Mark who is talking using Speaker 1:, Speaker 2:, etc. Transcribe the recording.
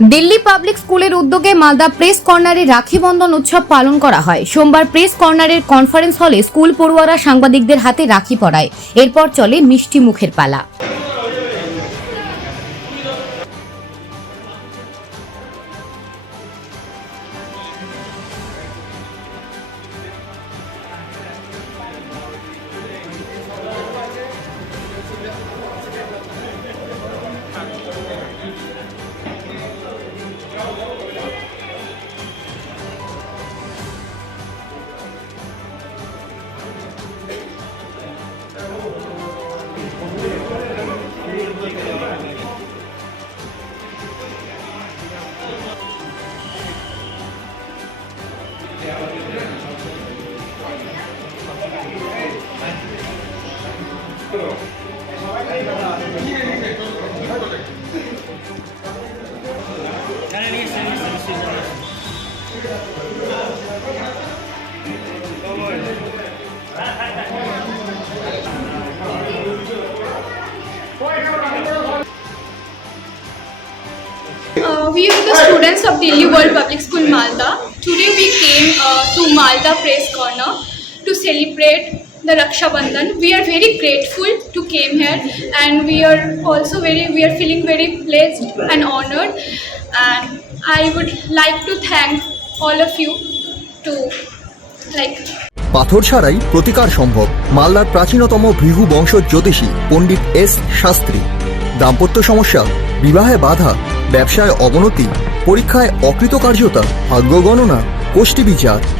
Speaker 1: Delhi public স্কুলের উদ্যোগে Malda press কর্নারে রাখি বন্ধন উৎসব পালন করা হয়। সোমবার প্রেস কর্নারের কনফারেন্স হলে স্কুল পড়ুয়ারা সাংবাদিকদের হাতে রাখি পরায়। এরপর চলে মিষ্টি মুখের পালা।
Speaker 2: Uh, we are the students of Delhi World Public School Malda. Today we came uh, to Malda Press Corner to celebrate the Raksha Bandhan. We are very grateful to came here and we are also very we are feeling very blessed and honored and I would like to thank all of you to like
Speaker 3: পাথর ছাড়াই প্রতিকার সম্ভব মালদার প্রাচীনতম ভৃহু বংশ জ্যোতিষী পণ্ডিত S Shastri দাম্পত্য সমস্যা বিবাহে বাধা ব্যবসায় অবনতি পরীক্ষায় অকৃতকার্যতা ভাগ্য গণনা গোষ্ঠী বিচার